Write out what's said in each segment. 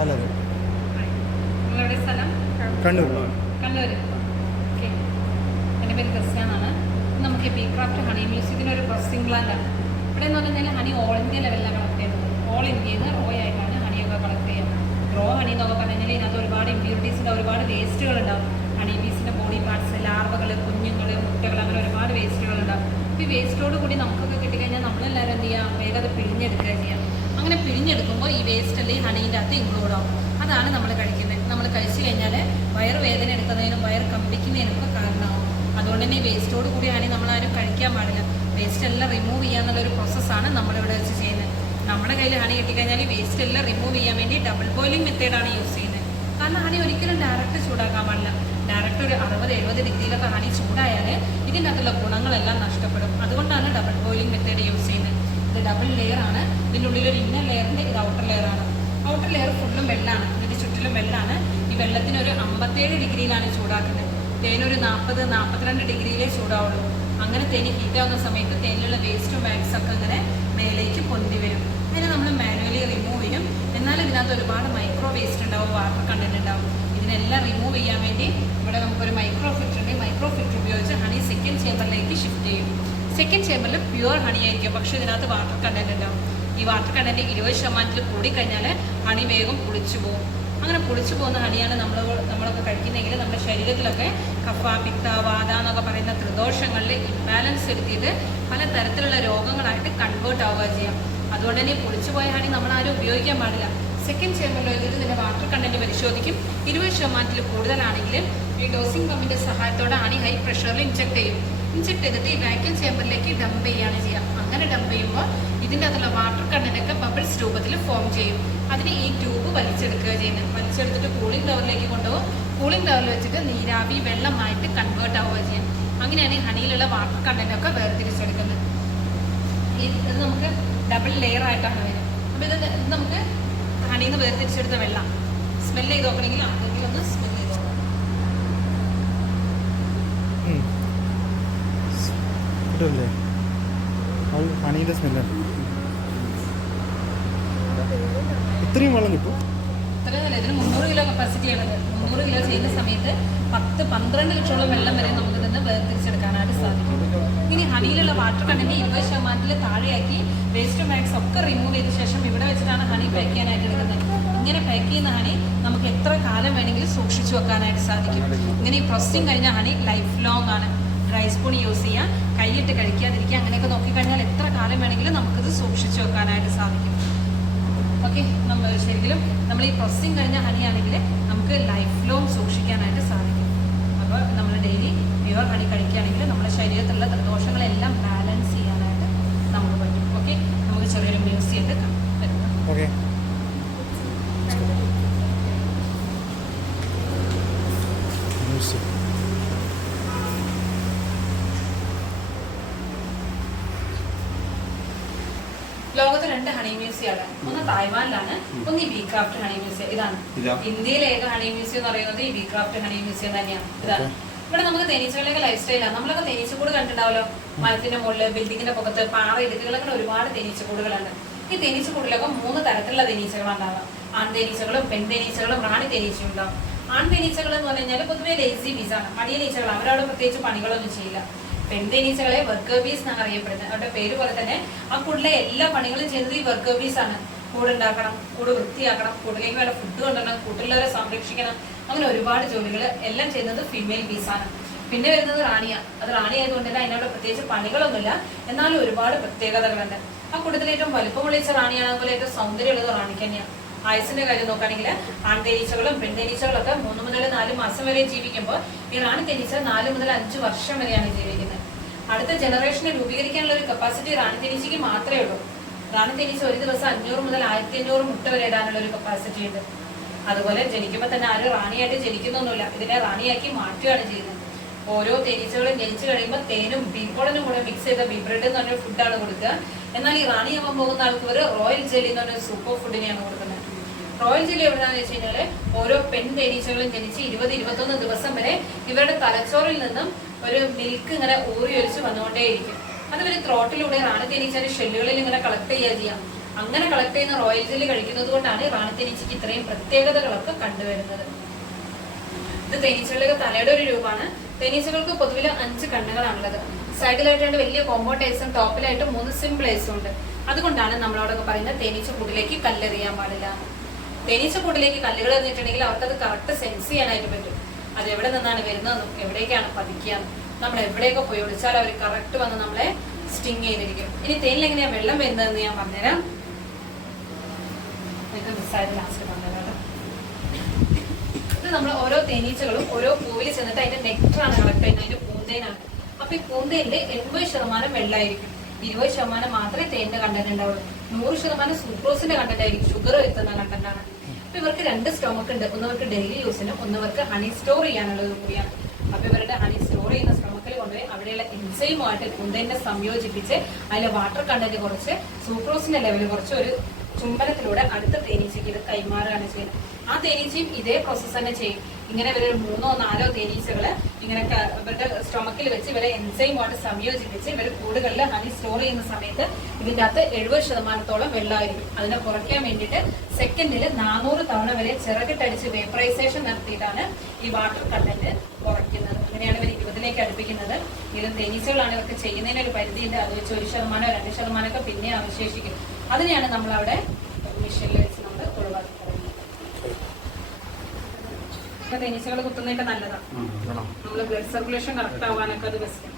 പാലത്. നിങ്ങളുടെ സ്ഥലം? കണ്ണൂർ. കണ്ണൂർ. ഓക്കെ. എൻ്റെ പേര് ക്രിസ്ത്യ എന്നാണ്. നമുക്ക് ബി ക്രാഫ്റ്റ് ഹണി മ്യൂസിക്കിൻ്റെ ഒരു പ്രോസസ്സിംഗ് പ്ലാന്റാണ്. ഇവിടെ എന്ന് പറഞ്ഞു കഴിഞ്ഞാൽ ഹണി ഓൾ ഇന്ത്യ ലെവലിലാണ് കളക്ട് ചെയ്യുന്നത്. ഓൾ ഇന്ത്യയിൽ നിന്ന് റോ ആയിട്ടാണ് ഹണിയൊക്കെ കളക്ട് ചെയ്യുന്നത്. റോ ഹണി എന്നൊക്കെ പറഞ്ഞു കഴിഞ്ഞാൽ ഇതിനകത്ത് ഒരുപാട് ഇമ്പ്യൂരിറ്റീസിൻ്റെ ഒരുപാട് വേസ്റ്റുകളുണ്ടാവും. ഹണി ബീസിൻ്റെ ബോഡി പാർട്സ്, ലാർവകൾ, കുഞ്ഞുങ്ങൾ, മുട്ടകൾ, അങ്ങനെ ഒരുപാട് വേസ്റ്റുകളുണ്ടാവും. ഈ വേസ്റ്റോട് കൂടി നമുക്കൊക്കെ കിട്ടിക്കഴിഞ്ഞാൽ നമ്മളെല്ലാവരും എന്ത് ചെയ്യുക, വേഗം അത് പിഴിഞ്ഞെടുക്കുക ചെയ്യാം. അങ്ങനെ പിഴിഞ്ഞെടുക്കുമ്പോൾ ഈ വേസ്റ്റ് അല്ലേ ഈ ഹണീൻ്റെ അകത്ത് ഇൻക്ലൂഡ് ആവും. അതാണ് നമ്മൾ കഴിക്കുന്നത്. നമ്മൾ കഴിച്ചു കഴിഞ്ഞാൽ വയറുവേദന എടുക്കുന്നതിനും വയർ കമ്പിക്കുന്നതിനൊക്കെ കാരണമാവും. അതുകൊണ്ട് തന്നെ ഈ വേസ്റ്റോട് കൂടി ഹണി നമ്മളാരും കഴിക്കാൻ പാടില്ല. വേസ്റ്റ് എല്ലാം റിമൂവ് ചെയ്യാന്നുള്ളൊരു പ്രോസസ്സാണ് നമ്മളിവിടെ വെച്ച് ചെയ്യുന്നത്. നമ്മുടെ കയ്യിൽ ഹണി കിട്ടിക്കഴിഞ്ഞാൽ ഈ വേസ്റ്റ് എല്ലാം റിമൂവ് ചെയ്യാൻ വേണ്ടി ഡബിൾ ബോയിലിംഗ് മെത്തേഡാണ് യൂസ് ചെയ്യുന്നത്. കാരണം ഹണി ഒരിക്കലും ഡയറക്റ്റ് ചൂടാക്കാൻ പാടില്ല. ഡയറക്റ്റ് ഒരു 60-70 ഡിഗ്രിയിലൊക്കെ ഹണി ചൂടായാൽ ഇതിൻ്റെ അകത്തുള്ള ഗുണങ്ങളെല്ലാം നഷ്ടപ്പെടും. അതുകൊണ്ടാണ് ഡബിൾ ബോയിലിംഗ് മെത്തേഡ് യൂസ് ചെയ്യുന്നത്. ഇത് ഡബിൾ ലെയർ ആണ്. ഇതിൻ്റെ ഉള്ളിലൊരു ഇന്നർ ലെയറിൻ്റെ ഇത് ഔട്ടർ ലെയറാണ്. ഔട്ടർ ലെയർ ഫുള്ളും വെള്ളമാണ്. ഇതിൻ്റെ ചുറ്റിലും വെള്ളമാണ്. ഈ വെള്ളത്തിനൊരു 57 ഡിഗ്രിയിലാണ് ചൂടാക്കുന്നത്. തേനൊരു 40-42 ഡിഗ്രിയിലേ ചൂടാവുള്ളൂ. അങ്ങനെ തേനി ഹീറ്റാവുന്ന സമയത്ത് തേനിലുള്ള വേസ്റ്റും ബാഗ്സൊക്കെ അങ്ങനെ മേലേക്ക് പൊന്തി വരും. അതിനെ നമ്മൾ മാനുവലി റിമൂവ് ചെയ്യും. എന്നാലും ഇതിനകത്ത് ഒരുപാട് മൈക്രോ വേസ്റ്റ് ഉണ്ടാവും, വാട്ടർ കണ്ടന്റ് ഉണ്ടാവും. ഇതിനെല്ലാം റിമൂവ് ചെയ്യാൻ വേണ്ടി ഇവിടെ നമുക്കൊരു മൈക്രോ ഫിൽറ്റർ ഉണ്ട്. മൈക്രോ ഫിൽറ്റർ ഉപയോഗിച്ച് ഹണി സെക്കൻഡ് ചേമ്പറിലേക്ക് ഷിഫ്റ്റ് ചെയ്യും. സെക്കൻഡ് ചേമ്പറിൽ പ്യുവർ ഹണി ആയിരിക്കും, പക്ഷേ ഇതിനകത്ത് വാട്ടർ കണ്ടന്റ് ഉണ്ടാവും. ഈ വാട്ടർ കണ്ടന്റ് 20% കൂടിക്കഴിഞ്ഞാൽ ഹണി വേഗം പുളിച്ചു പോകും. അങ്ങനെ പുളിച്ചു പോകുന്ന ഹണിയാണ് നമ്മളൊക്കെ കഴിക്കുന്നെങ്കിൽ നമ്മുടെ ശരീരത്തിലൊക്കെ കഫ, പിത്ത, വാത എന്നൊക്കെ പറയുന്ന ത്രിദോഷങ്ങളിൽ ഇംബാലൻസ് വരുത്തിയിട്ട് പല തരത്തിലുള്ള രോഗങ്ങളായിട്ട് കൺവേർട്ട് ആവുക ചെയ്യാം. അതുകൊണ്ട് തന്നെ പുളിച്ചു പോയ ഹണി നമ്മളാരും ഉപയോഗിക്കാൻ പാടില്ല. സെക്കൻഡ് ചേമ്പറിൽ വെച്ചിട്ട് ഇതിൻ്റെ വാട്ടർ കണ്ടന്റ് പരിശോധിക്കും. 20% കൂടുതലാണെങ്കിൽ ഈ ഡോസിംഗ് പമ്പിൻ്റെ സഹായത്തോടെ ഹണി ഹൈ പ്രഷറിൽ ഇഞ്ചെക്ട് ചെയ്യും. ഇഞ്ചെക്ട് ചെയ്തിട്ട് ഈ വാക്യൂം ചേമ്പറിലേക്ക് ഡംപ് ചെയ്യുകയാണ് ചെയ്യുക. അങ്ങനെ ഡംപ് ചെയ്യുമ്പോൾ ഇതിൻ്റെ അകത്തുള്ള വാട്ടർ കണ്ടന്റൊക്കെ ബബിൾസ് രൂപത്തിൽ ഫോം ചെയ്യും. അതിന് ഈ ട്യൂബ് വലിച്ചെടുക്കുക ചെയ്യുന്നത്. വലിച്ചെടുത്തിട്ട് കൂളിംഗ് ടവറിലേക്ക് കൊണ്ടുപോകും. കൂളിംഗ് ടവറിൽ വെച്ചിട്ട് നീരാവി വെള്ളമായിട്ട് കൺവേർട്ട് ആവുക ചെയ്യും. അങ്ങനെയാണ് ഈ ഹണിയിലുള്ള വാട്ടർ കണ്ടന്റൊക്കെ വേർതിരിച്ചെടുക്കുന്നത്. ഇത് നമുക്ക് ഡബിൾ ലെയർ ആയിട്ടാണ് വരുന്നത്. അപ്പോൾ ഇത് നമുക്ക് ഹണിയിൽ നിന്ന് വേർതിരിച്ചെടുത്ത വെള്ളം സ്മെല്ല് ചെയ്ത് നോക്കണമെങ്കിൽ ആദ്യം ഒന്ന് സ്മെല്ല് ചെയ്ത് നോക്കാം. ഹണിയുടെ സ്മെല്ലാണ്. ഇത്രയും വെള്ളം കിട്ടും? ഇത്രയും നല്ല. ഇതിന് 300 കിലോ കപ്പാസിറ്റിയാണത്. 300 കിലോ ചെയ്യുന്ന സമയത്ത് 10-12 ലിറ്ററോളം വെള്ളം വരെ നമുക്ക് ഇതിന് വേർതിരിച്ചെടുക്കാനായിട്ട് സാധിക്കും. ഇനി ഹണിയിലുള്ള വാട്ടർ കണ്ടന്റ് 20% താഴെയാക്കി വേസ്റ്റ് ബാഗ്സ് ഒക്കെ റിമൂവ് ചെയ്ത ശേഷം ഇവിടെ വെച്ചിട്ടാണ് ഹണി പാക്ക് ചെയ്യാനായിട്ട് എടുക്കുന്നത്. ഇങ്ങനെ പാക്ക് ചെയ്യുന്ന ഹണി നമുക്ക് എത്ര കാലം വേണമെങ്കിലും സൂക്ഷിച്ചു വെക്കാനായിട്ട് സാധിക്കും. ഇങ്ങനെ ഈ പ്രോസസ്സിങ് കഴിഞ്ഞ ഹണി ലൈഫ് ലോങ് ആണ്. ഡ്രൈ സ്പൂൺ യൂസ് ചെയ്യുക, കൈയിട്ട് കഴിക്കാതിരിക്കുക, അങ്ങനെയൊക്കെ നോക്കിക്കഴിഞ്ഞാൽ എത്ര കാലം വേണമെങ്കിലും നമുക്കിത് സൂക്ഷിച്ചു വെക്കാനായിട്ട് സാധിക്കും. ഓക്കെ. ശരിക്കും നമ്മൾ ഈ പ്രോസസ്സിങ് കഴിഞ്ഞ ഹണിയാണെങ്കിൽ നമുക്ക് ലൈഫ് ലോങ് സൂക്ഷിക്കാനായിട്ട് സാധിക്കും. അപ്പോൾ നമ്മൾ ഡെയിലി പ്യുവർ ഹണി കഴിക്കുകയാണെങ്കിൽ നമ്മുടെ ശരീരത്തിലുള്ള ദോഷങ്ങളെല്ലാം ബാലൻസ് ചെയ്യാനായിട്ട് നമുക്ക് പറ്റും. ഓക്കെ. നമുക്ക് ചെറിയൊരു മ്യൂസിയം ഉണ്ട്. ഓക്കെ. ലോകത്ത് 2 ഹണി മ്യൂസിയമാണ്. ഒന്ന് തായ്വാനിലാണ്, ഒന്ന് ഈ ബി ക്രാഫ്റ്റ് ഹണി മ്യൂസിയം. ഇതാണ് ഇന്ത്യയിലെ ഏക ഹണി മ്യൂസിയം എന്ന് പറയുന്നത്. ഈ ബി ക്രാഫ്റ്റ് ഹണി മ്യൂസിയം തന്നെയാണ്. ഇതാണ്. ഇവിടെ നമുക്ക് തേനീച്ചകളുടെ ലൈഫ് സ്റ്റൈലാണ്. നമ്മളൊക്കെ തേനീച്ചക്കൂട് കണ്ടിട്ടുണ്ടാവല്ലോ. മരത്തിന്റെ മുകളിൽ, ബിൽഡിങ്ങിന്റെ പുറത്ത്, പാറ ഇടുക്കുകളൊക്കെ ഒരുപാട് തേനീച്ചക്കൂടുകളുണ്ട്. ഈ തേനീച്ചക്കൂടിലൊക്കെ 3 തരത്തിലുള്ള തേനീച്ചകളുണ്ടാവാം. ആൺതേനീച്ചകളും പെൺതേനീച്ചകളും റാണി തേനീച്ചയും ഉണ്ടാവും. ആൺതേനീച്ചകൾ എന്ന് പറഞ്ഞു കഴിഞ്ഞാൽ പൊതുവെ ലേസി ബീസ് ആണ്, മടിയ നീച്ചകൾ. അവരവിടെ പ്രത്യേകിച്ച് പണികളൊന്നും ചെയ്യില്ല. പെൺതേനീച്ചകളെ വർക്കർ ബീസ് എന്നാണ് അറിയപ്പെടുന്നത്. അവരുടെ പേര് പോലെ തന്നെ ആ കൂടിലെ എല്ലാ പണികളും ചെയ്യുന്നത് ഈ വർക്കർ ബീസ് ആണ്. കൂടുണ്ടാക്കണം, കൂട് വൃത്തിയാക്കണം, കൂടിലേക്ക് വേണ്ട ഫുഡ് കൊണ്ടുവരണം, കൂട്ടുള്ളവരെ സംരക്ഷിക്കണം, അങ്ങനെ ഒരുപാട് ജോലികൾ എല്ലാം ചെയ്യുന്നത് ഫീമെയിൽ ബീസാണ്. പിന്നെ വരുന്നത് റാണിയാണ്. അത് റാണി ആയതുകൊണ്ട് തന്നെ അതിനോട് പ്രത്യേകിച്ച് പണികളൊന്നുമില്ല, എന്നാലും ഒരുപാട് പ്രത്യേകതകളുണ്ട്. ആ കൂട്ടത്തിൽ ഏറ്റവും വലുപ്പമുള്ള റാണിയാണ്. അതുപോലെ ഏറ്റവും സൗന്ദര്യമുള്ളത് റാണിക്ക് തന്നെയാണ്. ആയുസിന്റെ കാര്യം നോക്കുകയാണെങ്കിൽ ആൺതേനീച്ചകളും പെൺതേനീച്ചകളൊക്കെ 3 മുതൽ 4 മാസം വരെ ജീവിക്കുമ്പോൾ ഈ റാണി തേനീച്ച 4 മുതൽ 5 വർഷം വരെയാണ് ജീവിക്കുന്നത്. അടുത്ത ജനറേഷനെ രൂപീകരിക്കാനുള്ള ഒരു കപ്പാസിറ്റി റാണി തേനീച്ചയ്ക്ക് മാത്രമേ ഉള്ളൂ. റാണി തേനീച്ച ഒരു ദിവസം 500 മുതൽ 1500 മുട്ട വരെ ഇടാനുള്ള ഒരു കപ്പാസിറ്റി ഉണ്ട്. അതുപോലെ ജനിക്കുമ്പോൾ തന്നെ ആരും റാണിയായിട്ട് ജനിക്കുന്നൊന്നുമില്ല. ഇതിനെ റാണിയാക്കി മാറ്റുകയാണ് ചെയ്യുന്നത്. ഓരോ തേനീച്ചകളും ജനിച്ചു കഴിയുമ്പോൾ തേനും ബീപോളനും കൂടെ മിക്സ് ചെയ്ത ബീ ബ്രെഡ് എന്ന് പറഞ്ഞൊരു ഫുഡാണ് കൊടുക്കുക. എന്നാൽ ഈ റാണിയാവാൻ പോകുന്ന ആൾക്ക് ഒരു റോയൽ ജെല്ലി എന്ന് പറഞ്ഞൊരു സൂപ്പർ ഫുഡിനെയാണ് കൊടുക്കുന്നത്. റോയൽ ജെല്ലി എവിടെയാണെന്ന് വെച്ച് കഴിഞ്ഞാൽ ഓരോ പെൺ തേനീച്ചകളും ജനിച്ച് 20-21 ദിവസം വരെ ഇവരുടെ തലച്ചോറിൽ നിന്നും ഒരു മിൽക്ക് ഇങ്ങനെ ഊറി ഒലിച്ച് വന്നുകൊണ്ടേയിരിക്കും. അത് ഒരു ത്രോട്ടിലൂടെ റാണി തേനീച്ചയുടെ ഷെല്ലുകളിൽ ഇങ്ങനെ കളക്ട് ചെയ്യുക ചെയ്യാം. അങ്ങനെ കളക്ട് ചെയ്യുന്ന റോയൽ ജെല്ലി കഴിക്കുന്നത് കൊണ്ടാണ് റാണി തേനീച്ചയ്ക്ക് ഇത്രയും പ്രത്യേകതകളൊക്കെ കണ്ടുവരുന്നത്. ഇത് തേനീച്ചകളുടെ തലയുടെ ഒരു രൂപമാണ്. തേനീച്ചകൾക്ക് പൊതുവിൽ 5 കണ്ണുകളാണുള്ളത്. സൈഡിലായിട്ട് വലിയ കോമ്പോട്ടൈസും ടോപ്പിലായിട്ട് 3 സിമ്പിൾ ഐസും ഉണ്ട്. അതുകൊണ്ടാണ് നമ്മളോടൊക്കെ പറയുന്നത് തേനീച്ച കൂട്ടിലേക്ക് കല്ലെറിയാൻ പാടില്ല. തേനീച്ച കൂട്ടിലേക്ക് കല്ലുകൾ എറിഞ്ഞിട്ടുണ്ടെങ്കിൽ അവർക്കത് കറക്റ്റ് സെൻസ് ചെയ്യാനായിട്ട് പറ്റും. അത് എവിടെ നിന്നാണ് വരുന്നതെന്നും എവിടേക്കാണ് പതിക്കുകയെന്നും നമ്മൾ എവിടെയൊക്കെ പോയി ഒളിച്ചാൽ അവർ കറക്റ്റ് വന്ന് നമ്മളെ സ്റ്റിങ് ചെയ്തിരിക്കും. ഇനി തേനിൽ എങ്ങനെയാണ് വെള്ളം വരുന്നതെന്ന് ഞാൻ പറഞ്ഞുതരാം. നിങ്ങൾക്ക് മിസ്സായത് ലാസ്റ്റ് പറഞ്ഞുതരാം. ഇത് നമ്മൾ ഓരോ തേനീച്ചകളും ഓരോ പൂവിൽ ചെന്നിട്ട് അതിന്റെ നെക്ടറാണ് കളക്ട് ചെയ്യുന്നത്, അതിന്റെ പൂന്തേനാണ്. അപ്പൊ ഈ പൂന്തേനില് 80% വെള്ളമായിരിക്കും, 20% മാത്രമേ തേനിന്റെ കണ്ടന്റ് ഉണ്ടാവുള്ളൂ. 100% സൂക്രോസിന്റെ കണ്ടന്റ് ആയിരിക്കും, ഷുഗർ എത്തുന്ന കണ്ടന്റ് ആണ്. അപ്പൊ ഇവർക്ക് 2 സ്റ്റൊമക്ക് ഉണ്ട്. ഒന്നവർക്ക് ഡെയിലി യൂസിനും ഒന്നവർക്ക് ഹണി സ്റ്റോർ ചെയ്യാനുള്ളത് കൂടിയാണ്. അപ്പൊ ഇവരുടെ ഹണി സ്റ്റോർ ചെയ്യുന്ന സ്റ്റൊമക്കിൽ കൊണ്ടുപോയി അവിടെയുള്ള എൻസൈമുമായിട്ട് പൂന്തേനെ സംയോജിപ്പിച്ച് അതിലെ വാട്ടർ കണ്ടന്റ് കുറച്ച് സൂക്രോസിന്റെ ലെവൽ കുറച്ച് ഒരു ചുംബനത്തിലൂടെ അടുത്ത തേനീച്ചയ്ക്ക് ഇത് കൈമാറുകയാണ് ചെയ്യുന്നത്. ആ തേനീച്ചയും ഇതേ പ്രോസസ് തന്നെ ചെയ്യും. ഇങ്ങനെ ഇവര് 3-4 തേനീച്ചകള് ഇങ്ങനെ ഇവരുടെ സ്റ്റൊമക്കിൽ വെച്ച് ഇവരെ എൻസൈമുമായിട്ട് സംയോജിപ്പിച്ച് ഇവര് കൂടുകളിൽ ഹണി സ്റ്റോർ ചെയ്യുന്ന സമയത്ത് ഇതിന്റെ അകത്ത് 70% വെള്ളമായിരിക്കും. അതിനെ കുറയ്ക്കാൻ വേണ്ടിയിട്ട് സെക്കൻഡിൽ 400 തവണ വരെ ചിറകിട്ടടിച്ച് വേപ്പറൈസേഷൻ നടത്തിയിട്ടാണ് ഈ വാട്ടർ കണ്ടന്റ് കുറയ്ക്കുന്നത്. അങ്ങനെയാണ് ഇവർ 20ലേക്ക് അടുപ്പിക്കുന്നത്. ഇതിലും തേനീച്ചകളാണ് ഇവർക്ക് ചെയ്യുന്നതിന് ഒരു പരിധിയുണ്ട്. അത് വെച്ച് 1%, 2% ഒക്കെ പിന്നെ അവശേഷിക്കും. അതിനെയാണ് നമ്മൾ അവിടെ മെഷീനിൽ വെച്ച് നമ്മൾ ഒഴിവാക്കുന്നത്. തേനീച്ചകൾ കുത്തുന്നതൊക്കെ നല്ലതാണ്. നമ്മള് ബ്ലഡ് സർക്കുലേഷൻ കറക്റ്റ് ആവാനൊക്കെ അത് ബെസ്റ്റ്.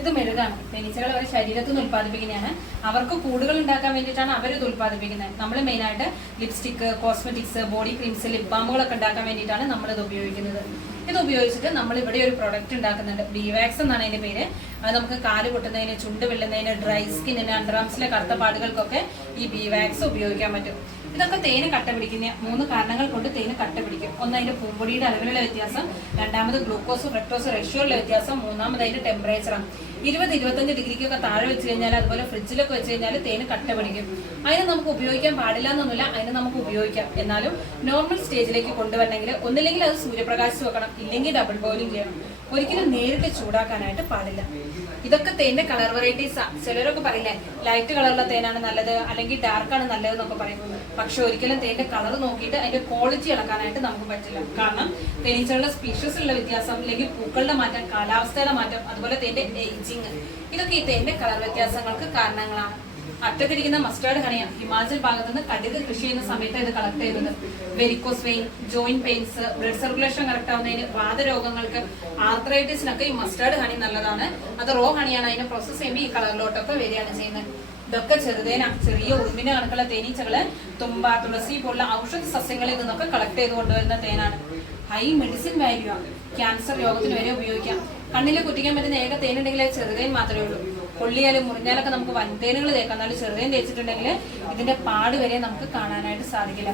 ഇത് മെഴുകാണ്. തേനീച്ചകൾ അവരുടെ ശരീരത്തിൽ നിന്ന് ഉത്പാദിപ്പിക്കുന്നതാണ്. അവർക്ക് കൂടുകൾ ഉണ്ടാക്കാൻ വേണ്ടിയിട്ടാണ് അവരിത് ഉത്പാദിപ്പിക്കുന്നത്. നമ്മൾ മെയിനായിട്ട് lipstick, cosmetics, body creams, lip ബാമുകളൊക്കെ ഉണ്ടാക്കാൻ വേണ്ടിയിട്ടാണ് നമ്മളിത് ഉപയോഗിക്കുന്നത്. ഇത് ഉപയോഗിച്ചിട്ട് നമ്മൾ ഇവിടെ ഒരു പ്രൊഡക്റ്റ് ഉണ്ടാക്കുന്നുണ്ട്. ബീവാക്സ് എന്നാണ് അതിന്റെ പേര്. അത് നമുക്ക് കാല് പൊട്ടുന്നതിന്, ചുണ്ട് വെള്ളുന്നതിന്, ഡ്രൈ സ്കിന്നിന്, അണ്ടർആംസിലെ കറുത്ത പാടുകൾക്കൊക്കെ ഈ ബീവാക്സ് ഉപയോഗിക്കാൻ പറ്റും. ഇതൊക്കെ തേന് കട്ട പിടിക്കുന്ന 3 കാരണങ്ങൾ കൊണ്ട് തേന് കട്ട പിടിക്കും. ഒന്ന് അതിന്റെ പൂമ്പൊടിയുടെ അളവിലുള്ള വ്യത്യാസം, രണ്ടാമത് ഗ്ലൂക്കോസ് ഫ്രക്ടോസ് റേഷ്യോയിലുള്ള വ്യത്യാസം, മൂന്നാമത് അതിന്റെ ടെമ്പറേച്ചറാണ്. 20-25 ഡിഗ്രിക്കൊക്കെ താഴെ വെച്ച് കഴിഞ്ഞാൽ, അതുപോലെ ഫ്രിഡ്ജിലൊക്കെ വെച്ച് കഴിഞ്ഞാൽ തേന് കട്ട പിടിക്കും. അതിന് നമുക്ക് ഉപയോഗിക്കാൻ പാടില്ല എന്നൊന്നുമില്ല, അതിന് നമുക്ക് ഉപയോഗിക്കാം. എന്നാലും നോർമൽ സ്റ്റേജിലേക്ക് കൊണ്ടുവരണമെങ്കിൽ ഒന്നില്ലെങ്കിൽ അത് സൂര്യപ്രകാശിച്ച് വെക്കണം, ഇല്ലെങ്കിൽ ഡബിൾ ബോയിലിംഗ് ചെയ്യണം. ഒരിക്കലും നേരിട്ട് ചൂടാക്കാനായിട്ട് പാടില്ല. ഇതൊക്കെ തേന്റെ കളർ വെറൈറ്റീസാ. ചിലരൊക്കെ പറയില്ലേ ലൈറ്റ് കളറുള്ള തേനാണ് നല്ലത്, അല്ലെങ്കിൽ ഡാർക്കാണ് നല്ലത് എന്നൊക്കെ പറയും. പക്ഷെ ഒരിക്കലും തേന്റെ കളർ നോക്കിയിട്ട് അതിന്റെ ക്വാളിറ്റി ഇളക്കാനായിട്ട് നമുക്ക് പറ്റില്ല. കാരണം തേനീച്ചകളുടെ സ്പീഷീസിലുള്ള വ്യത്യാസം, അല്ലെങ്കിൽ പൂക്കളുടെ മാറ്റം, കാലാവസ്ഥയുടെ മാറ്റം, അതുപോലെ തേന്റെ ഏജിങ്, ഇതൊക്കെ ഈ തേന്റെ കളർ വ്യത്യാസങ്ങൾക്ക് കാരണങ്ങളാണ്. അറ്റത്തിരിക്കുന്ന മസ്റ്റാർഡ് ഹണിയാണ് ഹിമാചൽ ഭാഗത്ത് നിന്ന് കടുക് കൃഷി ചെയ്യുന്ന സമയത്ത് ഇത് കളക്ട് ചെയ്തത്. Varicose vein, joint pains, blood circulation correct ആവുന്നതിന്, വാതരോഗങ്ങൾക്ക്, ആർത്രൈറ്റിസിനൊക്കെ ഈ മസ്റ്റാർഡ് ഹണി നല്ലതാണ്. അത് റോ ഹണിയാണ്. അതിനെ പ്രോസസ് ചെയ്യുമ്പോൾ ഈ കളറിലോട്ടൊക്കെ വരികയാണ് ചെയ്യുന്നത്. ഇതൊക്കെ ചെറിയ ഉറുമ്പിന്റെ കണക്കുള്ള തേനീച്ചകള് തുമ്പ, തുളസി പോലുള്ള ഔഷധ സസ്യങ്ങളിൽ നിന്നൊക്കെ കളക്ട് ചെയ്ത് കൊണ്ടുവരുന്ന തേനാണ്. ഹൈ മെഡിസിൻ വാല്യൂ ആണ്. ക്യാൻസർ രോഗത്തിന് വരെ ഉപയോഗിക്കാം. കണ്ണിൽ കുറ്റിക്കാൻ പറ്റുന്ന ഏക തേനുണ്ടെങ്കിൽ അത് ചെറുതേൻ മാത്രമേ ഉള്ളൂ. പൊള്ളിയാലും മുറിഞ്ഞാലൊക്കെ നമുക്ക് വൻതേനുകൾ തേക്കാം. എന്നാലും ചെറുതേൻ തേച്ചിട്ടുണ്ടെങ്കിൽ ഇതിന്റെ പാട് വരെ നമുക്ക് കാണാനായിട്ട് സാധിക്കില്ല.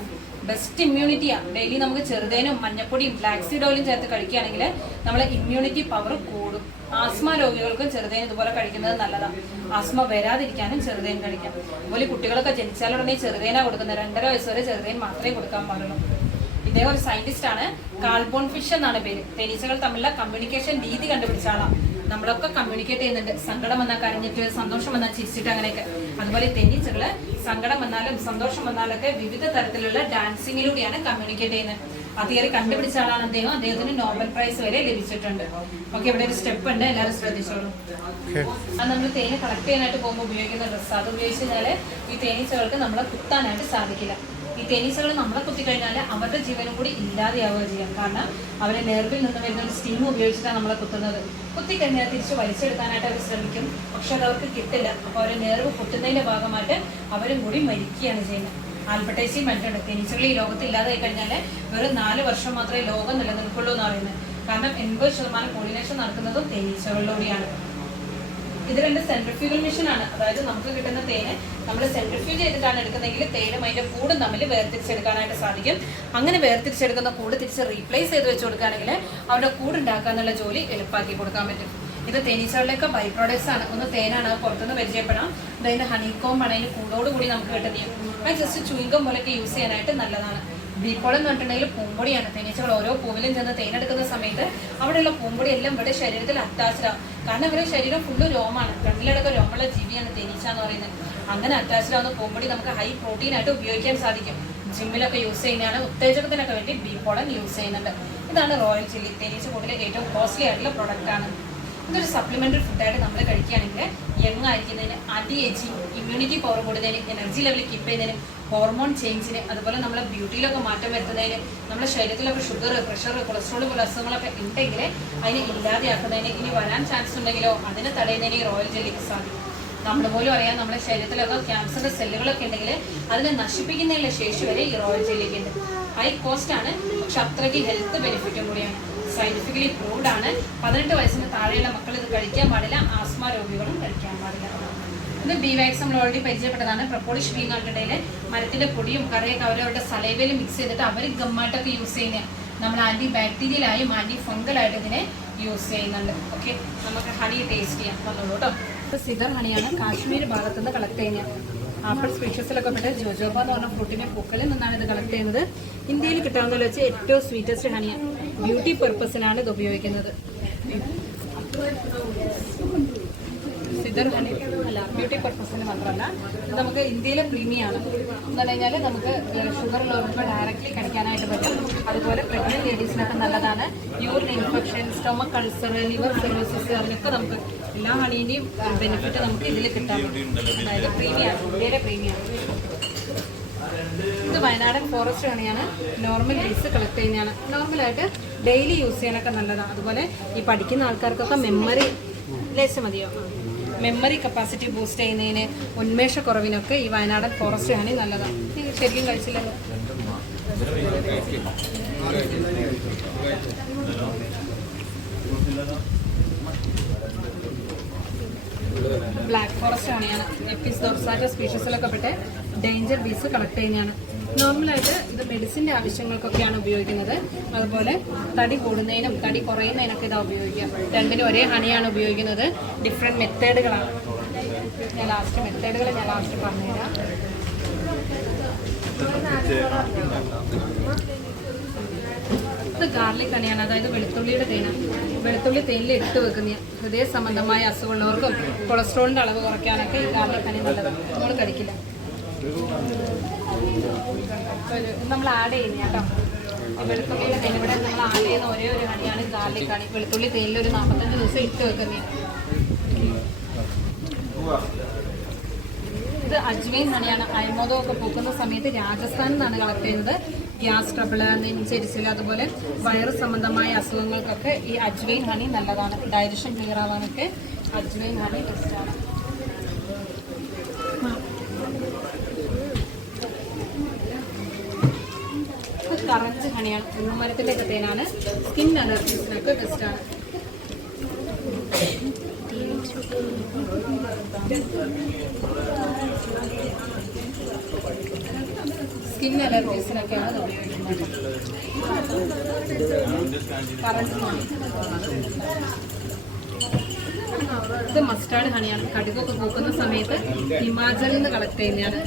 ബെസ്റ്റ് ഇമ്മ്യൂണിറ്റിയാണ്. ഡെയിലി നമുക്ക് ചെറുതേനും മഞ്ഞപ്പൊടിയും ബ്ലാക്ക് സീഡ് ഓയിലും ചേർത്ത് കഴിക്കുകയാണെങ്കിൽ നമ്മളെ ഇമ്മ്യൂണിറ്റി പവർ കൂടും. ആസ്മ രോഗികൾക്കും ചെറുതേൻ ഇതുപോലെ കഴിക്കുന്നത് നല്ലതാണ്. ആസ്മ വരാതിരിക്കാനും ചെറുതേൻ കഴിക്കാം. അതുപോലെ കുട്ടികളൊക്കെ ജനിച്ചാലുടനെ ചെറുതേനാണ് കൊടുക്കുന്നത്. 2.5 വയസ്സ് വരെ ചെറുതേൻ മാത്രമേ കൊടുക്കാൻ പാടുള്ളൂ. ഇദ്ദേഹം ഒരു സയന്റിസ്റ്റ് ആണ്. കാൾബോൺ ഫിഷ് എന്നാണ് പേര്. തേനീച്ചകൾ തമ്മിലുള്ള കമ്മ്യൂണിക്കേഷൻ രീതി കണ്ടുപിടിച്ച ആളാണ്. നമ്മളൊക്കെ കമ്മ്യൂണിക്കേറ്റ് ചെയ്യുന്നുണ്ട്. സങ്കടം വന്നാൽ കരഞ്ഞിട്ട്, സന്തോഷം വന്നാൽ ചിരിച്ചിട്ട്, അങ്ങനെയൊക്കെ. അതുപോലെ തേനീച്ചകള് സങ്കടം വന്നാലും സന്തോഷം വന്നാലൊക്കെ വിവിധ തരത്തിലുള്ള ഡാൻസിങ്ങിലൂടെയാണ് കമ്മ്യൂണിക്കേറ്റ് ചെയ്യുന്നത്. ആ തിയറി കണ്ടുപിടിച്ച ആളാണ് അദ്ദേഹം. അദ്ദേഹത്തിന് നോബൽ പ്രൈസ് വരെ ലഭിച്ചിട്ടുണ്ട്. ഓക്കെ, ഇവിടെ ഒരു സ്റ്റെപ്പ് ഉണ്ട്, എല്ലാവരും ശ്രദ്ധിച്ചോളൂ. അത് നമ്മൾ തേന് കളക്ട് ചെയ്യാനായിട്ട് പോകുമ്പോൾ ഉപയോഗിക്കുന്ന ഡ്രസ്സ്. അത് ഉപയോഗിച്ച് കഴിഞ്ഞാല് ഈ തേനീച്ചകൾക്ക് നമ്മളെ കുത്താനായിട്ട് സാധിക്കില്ല. ഈ തേനീച്ചകൾ നമ്മളെ കുത്തിക്കഴിഞ്ഞാൽ അവരുടെ ജീവനും കൂടി ഇല്ലാതെയാവുക ചെയ്യാം. കാരണം അവരെ നെർവിൽ നിന്ന് വരുന്ന ഒരു സ്റ്റിങ് ഉപയോഗിച്ചിട്ടാണ് നമ്മളെ കുത്തുന്നത്. കുത്തിക്കഴിഞ്ഞാൽ തിരിച്ച് വലിച്ചെടുക്കാനായിട്ട് അവർ ശ്രമിക്കും. പക്ഷെ അത് അവർക്ക് കിട്ടില്ല. അപ്പോൾ അവരെ നെർവ് പൊട്ടുന്നതിന്റെ ഭാഗമായിട്ട് അവരും കൂടി മരിക്കുകയാണ് ചെയ്യുന്നത്. ആൽബർട്ടൈസിയും പറഞ്ഞിട്ടുണ്ട്, തേനീച്ചകൾ ഈ ലോകത്ത് ഇല്ലാതെ കഴിഞ്ഞാൽ വെറും 4 വർഷം മാത്രമേ ലോകം നിലനിൽക്കുള്ളൂ എന്ന് പറയുന്നത്. കാരണം 80% പോളിനേഷൻ നടക്കുന്നതും തേനീച്ചകളിലൂടെയാണ്. ഇത് 2 സെൻട്രിഫ്യൂഗൽ മെഷീനാണ്. അതായത് നമുക്ക് കിട്ടുന്ന തേന് നമ്മൾ സെൻട്രിഫ്യൂജ് ചെയ്തിട്ടാണ് എടുക്കുന്നതെങ്കിൽ തേനും അതിന്റെ കൂടും തമ്മിൽ വേർതിരിച്ചെടുക്കാനായിട്ട് സാധിക്കും. അങ്ങനെ വേർതിരിച്ചെടുക്കുന്ന കൂട് തിരിച്ച് റീപ്ലേസ് ചെയ്ത് വെച്ച് കൊടുക്കുകയാണെങ്കിൽ അവരുടെ കൂടുണ്ടാക്കാന്നുള്ള ജോലി എളുപ്പമാക്കി കൊടുക്കാൻ പറ്റും. ഇത് തേനീച്ചകളിലേക്ക് ബൈ പ്രോഡക്ട്സ് ആണ്. ഒന്ന് തേനാണ്, അത് പുറത്തുനിന്ന് പരിചയപ്പെടാം. അതായത് ഹണിക്കോംബാണ് അതിന് കൂടോടുകൂടി നമുക്ക് കിട്ടുന്നത്. അത് ജസ്റ്റ് ചൂയിങ്കം പോലെയൊക്കെ യൂസ് ചെയ്യാനായിട്ട് നല്ലതാണ്. ബീക്കോളം എന്ന് പറഞ്ഞിട്ടുണ്ടെങ്കിൽ പൂമ്പൊടിയാണ്. തേനീച്ചകൾ ഓരോ പൂവിലും ചെന്ന് തേനെടുക്കുന്ന സമയത്ത് അവിടെയുള്ള പൂമ്പൊടി എല്ലാം ഇവിടെ ശരീരത്തിൽ അറ്റാച്ച്ഡ് ആവും. കാരണം ഇവരുടെ ശരീരം ഫുള്ള് രോമാണ്, കണ്ണിലടക്കം രോമുള്ള ജീവിയാണ് തേനീച്ച എന്ന് പറയുന്നത്. അങ്ങനെ അറ്റാച്ച്ഡ് ആവുന്ന പൂമ്പൊടി നമുക്ക് ഹൈ പ്രോട്ടീൻ ആയിട്ട് ഉപയോഗിക്കാൻ സാധിക്കും. ജിമ്മിലൊക്കെ യൂസ് ചെയ്യുന്നതാണ്, ഉത്തേജകത്തിനൊക്കെ വേണ്ടി ബീക്കോളം യൂസ് ചെയ്യുന്നുണ്ട്. ഇതാണ് റോയൽ ചില്ലി, തേനീച്ച കൂട്ടിലെ ഏറ്റവും കോസ്റ്റ്ലി ആയിട്ടുള്ള പ്രൊഡക്റ്റാണ്. ഇതൊരു സപ്ലിമെൻ്ററി ഫുഡായിട്ട് നമ്മൾ കഴിക്കുകയാണെങ്കിൽ യങ് ആയിരിക്കുന്നതിന്, ആൻറ്റി ഏജിങ്, ഇമ്മ്യൂണിറ്റി പവർ കൂടുന്നതിന്, എനർജി ലെവൽ കീപ്പ് ചെയ്യുന്നതിന്, ഹോർമോൺ ചേഞ്ചിന്, അതുപോലെ നമ്മളെ ബ്യൂട്ടിയിലൊക്കെ മാറ്റം വരുത്തുന്നതിന്, നമ്മുടെ ശരീരത്തിലൊക്കെ ഷുഗർ, പ്രഷർ, കൊളസ്ട്രോൾ പോലെ അസുഖങ്ങളൊക്കെ ഉണ്ടെങ്കിൽ അതിനെ ഇല്ലാതെയാക്കുന്നതിന്, ഇനി വരാൻ ചാൻസ് ഉണ്ടെങ്കിലോ അതിനെ തടയുന്നതിന് ഈ റോയൽ ജെല്ലിക്ക് സാധിക്കും. നമ്മൾ പോലും അറിയാം നമ്മുടെ ശരീരത്തിലൊക്കെ ക്യാൻസറിൻ്റെ സെല്ലുകളൊക്കെ ഉണ്ടെങ്കിൽ അതിനെ നശിപ്പിക്കുന്നതിനുള്ള ശേഷി വരെ ഈ റോയൽ ജെല്ലിക്ക് ഉണ്ട്. ഹൈ കോസ്റ്റ് ആണ്, പക്ഷെ അത്രയ്ക്ക് ഹെൽത്ത് ബെനിഫിറ്റും കൂടിയാണ്. സയന്റിഫിക്കലി പ്രൂവ്ഡ് ആണ്. 18 വയസ്സിന് താഴെയുള്ള മക്കൾ ഇത് കഴിക്കാൻ പാടില്ല, ആസ്മ രോഗികളും കഴിക്കാൻ പാടില്ല. ഇത് ബി വാക്സ് നമ്മൾ ഓൾറെഡി പരിചയപ്പെട്ടതാണ്. പ്രപ്പോളിഷ് ബീ എന്ന് പറഞ്ഞിട്ടുണ്ടെങ്കിൽ മരത്തിൻ്റെ പൊടിയും കറിയൊക്കെ അവരവരുടെ സലൈവയിൽ മിക്സ് ചെയ്തിട്ട് അവർ ഗമ്മായിട്ടൊക്കെ യൂസ് ചെയ്യുന്നത്. നമ്മൾ ആൻറ്റി ബാക്ടീരിയലായും ആൻറ്റി ഫംഗലായിട്ട് ഇതിനെ യൂസ് ചെയ്യുന്നുണ്ട്. ഓക്കെ, നമുക്ക് ഹണി ടേസ്റ്റ് ചെയ്യാം. വന്നോളൂ കേട്ടോ. ഇത് സിദർ ഹണിയാണ്, കാശ്മീർ ഭാഗത്തുനിന്ന് കളക്ട് ചെയ്യുന്നത്. ആപ്പിൾ സ്പീഷ്യസിലൊക്കെ പെട്ട ജോജോബ എന്ന് പറഞ്ഞ ഫ്രൂട്ടിൻ്റെ പൂക്കളിൽ നിന്നാണ് ഇത് കളക്ട് ചെയ്യുന്നത്. ഇന്ത്യയിൽ കിട്ടാവുന്നതിൽ വെച്ച് ഏറ്റവും സ്വീറ്റസ്റ്റ് ഹണിയാണ്. ബ്യൂട്ടി പർപ്പസിനാണ് ഇത് ഉപയോഗിക്കുന്നത്. സിദർ ഹണി അല്ല, ബ്യൂട്ടി പർപ്പസിന് മാത്രമല്ല, ഇത് നമുക്ക് ഇന്ത്യയിലെ പ്രീമിയാണ്. എന്ന് പറഞ്ഞു കഴിഞ്ഞാൽ നമുക്ക് ഷുഗർ ഉള്ളവർക്ക് ഡയറക്റ്റ്ലി കഴിക്കാനായിട്ട് പറ്റും. അതുപോലെ പ്രഗ്നന്റ് ലേഡീസിനൊക്കെ നല്ലതാണ്. Urine infection, stomach ulcer, liver cirrhosis, അതിനൊക്കെ നമുക്ക് എല്ലാ ഹണീൻ്റെയും ബെനിഫിറ്റ് നമുക്ക് ഇതിൽ കിട്ടാൻ പറ്റും. അതായത് പ്രീമിയാണ്, ഇന്ത്യയിലെ പ്രീമിയാണ്. ഇത് വയനാടൻ ഫോറസ്റ്റ് ഹണിയാണ്. നോർമൽ ബീസ് കളക്ട് ചെയ്യുന്നതാണ്. നോർമലായിട്ട് ഡെയിലി യൂസ് ചെയ്യാനൊക്കെ നല്ലതാണ്. അതുപോലെ ഈ പഠിക്കുന്ന ആൾക്കാർക്കൊക്കെ മെമ്മറി ലേശം മതിയോ, മെമ്മറി കപ്പാസിറ്റി ബൂസ്റ്റ് ചെയ്യുന്നതിന്, ഉന്മേഷക്കുറവിനൊക്കെ ഈ വയനാടൻ ഫോറസ്റ്റ് ഹണി നല്ലതാണ്. ശരിക്കും കഴിച്ചില്ലല്ലോ. Black forest ഹണിയാണ്. എപ്പിസ് ഡോർസാറ്റ സ്പീഷീസിലൊക്കെ പെട്ട് ഡേഞ്ചർ ബീസ് കളക്ട് ചെയ്യുന്നതാണ്. നോർമലായിട്ട് ഇത് മെഡിസിൻ്റെ ആവശ്യങ്ങൾക്കൊക്കെയാണ് ഉപയോഗിക്കുന്നത്. അതുപോലെ തടി കൂടുന്നതിനും തടി കുറയുന്നതിനൊക്കെ ഇതാണ് ഉപയോഗിക്കുക. രണ്ടിനും ഒരേ ഹണിയാണ് ഉപയോഗിക്കുന്നത്. ഡിഫറെൻറ്റ് മെത്തേഡുകളാണ്. ഞാൻ ലാസ്റ്റ് പറഞ്ഞുതരാം. ഇത് ഗാർലിക് ഹണിയാണ്, അതായത് വെളുത്തുള്ളിയുടെ തേനാണ്. വെളുത്തുള്ളി തേനിൽ ഇട്ട് വെക്കുന്ന ഹൃദയ സംബന്ധമായ അസുഖമുള്ളവർക്കും കൊളസ്ട്രോളിൻ്റെ അളവ് കുറയ്ക്കാനൊക്കെ ഈ ഗാർലിക് ഹണി നല്ലതാണ്. നമ്മൾ കഴിക്കില്ല, നമ്മൾ ആഡ് ചെയ്യുന്ന കേട്ടോ. വെളുത്തുള്ളിയുടെ തേൻ ഇവിടെ നമ്മൾ ആഡ് ചെയ്യുന്ന ഒരേ ഒരു ഹണിയാണ് ഗാർലിക് ഹണി. വെളുത്തുള്ളി തേനിൽ ഒരു 45 ദിവസം ഇട്ട് വെക്കുന്നത്. ഇത് അജ്വൈൻ ഹണിയാണ്. അയമോദമൊക്കെ പൂക്കുന്ന സമയത്ത് രാജസ്ഥാനിൽ നിന്നാണ് കളക്ട് ചെയ്യുന്നത്. ഗ്യാസ് ട്രബിള്, നെഞ്ചരിച്ചിൽ, അതുപോലെ വയറ് സംബന്ധമായ അസുഖങ്ങൾക്കൊക്കെ ഈ അജ്വൈൻ ഹണി നല്ലതാണ്. ഡൈജഷൻ ക്ലിയർ ആവാനൊക്കെ അജ്വൈൻ ഹണി ബെസ്റ്റാണ്. കറഞ്ച് ഹണിയാണ്. ഉമ്മരത്തിൻ്റെ ഒക്കെ തേനാണ്. സ്കിൻ അലർജീസിനൊക്കെ ബെസ്റ്റാണ്. സ്കിൻ അലർജീസിനൊക്കെയാണ് ഉപയോഗിക്കുന്നത്. ഇത് മസ്റ്റാർഡ് ഹണിയാണ്. കടുകൊക്കെ പൂക്കുന്ന സമയത്ത് ഹിമാചലിൽ നിന്ന് കളക്ട് ചെയ്യുന്നതാണ്.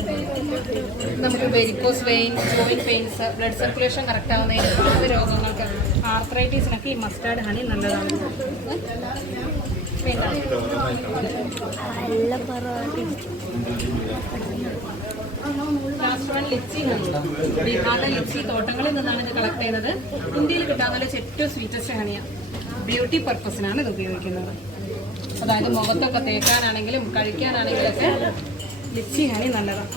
നമുക്ക് varicose vein, joint pains, blood circulation correct ആവുന്നതിന് രോഗങ്ങൾക്ക്, ആർത്രൈറ്റീസിനൊക്കെ ഈ മസ്റ്റാർഡ് ഹണി നല്ലതാണ്. Litchi honey. ബീഹാറിലെ ലിച്ചി തോട്ടങ്ങളിൽ നിന്നാണ് ഇത് കളക്ട് ചെയ്യുന്നത്. ഇന്ത്യയിൽ കിട്ടാവുന്ന ഏറ്റവും സ്വീറ്റസ്റ്റ് ഹണിയാണ്. ബ്യൂട്ടി പർപ്പസിനാണ് ഇത് ഉപയോഗിക്കുന്നത്. അതായത് മുഖത്തൊക്കെ തേക്കാനാണെങ്കിലും കഴിക്കാനാണെങ്കിലൊക്കെ ലിച്ചി ഹണി നല്ലതാണ്.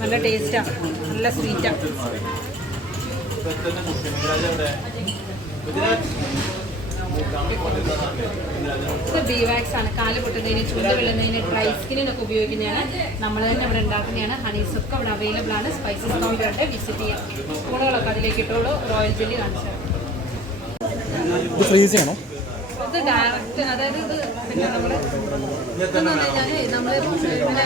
നല്ല ടേസ്റ്റാണ്, നല്ല സ്വീറ്റാണ്. ഇത് ബി വാക്സ് ആണ്. കാല് പൊട്ടുന്നതിന്, ചുണ്ട് വിളുന്നതിന്, ഡ്രൈ സ്കിന്നിനൊക്കെ ഉപയോഗിക്കുന്നതാണ്. നമ്മൾ തന്നെ ഇവിടെ ഉണ്ടാക്കുന്നതാണ്. ഹണീസൊക്കെ ഇവിടെ അവൈലബിൾ ആണ്. സ്പൈസസ് കൗണ്ടറിട്ട് വിസിറ്റ് ചെയ്യാം. സ്പൂണുകളൊക്കെ അതിലേക്ക് ഇട്ടുള്ളൂ. റോയൽ ജെല്ലി കാണിച്ചു ഫ്രീസ് ചെയ്യണം. ഇത് ഡയറക്റ്റ്, അതായത് ഇത് പിന്നെ നമ്മൾ ഇതെന്ന് പറഞ്ഞു കഴിഞ്ഞാൽ നമ്മൾ ഇങ്ങനെ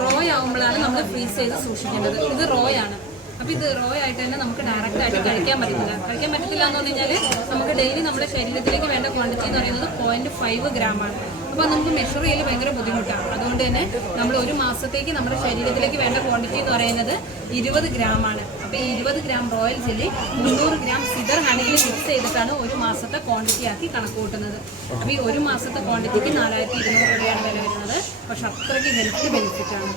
റോ ആകുമ്പോഴാണ് നമ്മൾ ഫ്രീസ് ചെയ്ത് സൂക്ഷിക്കേണ്ടത്. ഇത് റോ ആണ്. അപ്പോൾ ഇത് റോ ആയിട്ട് തന്നെ നമുക്ക് ഡയറക്റ്റ് ആയിട്ട് കഴിക്കാൻ പറ്റില്ല എന്ന് പറഞ്ഞു കഴിഞ്ഞാൽ നമുക്ക് ഡെയിലി നമ്മുടെ ശരീരത്തിലേക്ക് വേണ്ട ക്വാണ്ടിറ്റി എന്ന് പറയുന്നത് 0.5 ഗ്രാമാണ്. അപ്പോൾ നമുക്ക് മെഷർ ചെയ്യൽ ഭയങ്കര ബുദ്ധിമുട്ടാണ്. അതുകൊണ്ട് തന്നെ നമ്മൾ ഒരു മാസത്തേക്ക് നമ്മുടെ ശരീരത്തിലേക്ക് വേണ്ട ക്വാണ്ടിറ്റി എന്ന് പറയുന്നത് 20 ഗ്രാമാണ്. അപ്പോൾ ഈ 20 ഗ്രാം റോയൽ ജെല്ലി 300 ഗ്രാം സിദർ ഹണിയിൽ മിക്സ് ചെയ്തിട്ടാണ് ഒരു മാസത്തെ ക്വാണ്ടിറ്റി ആക്കി കണക്ക് കൂട്ടുന്നത്. അപ്പോൾ ഈ ഒരു മാസത്തെ ക്വാണ്ടിറ്റിക്ക് 4200 രൂപയാണ് വില വരുന്നത്. പക്ഷെ അത്രയ്ക്ക് ഹെൽത്ത് ബെനിഫിറ്റാണ്.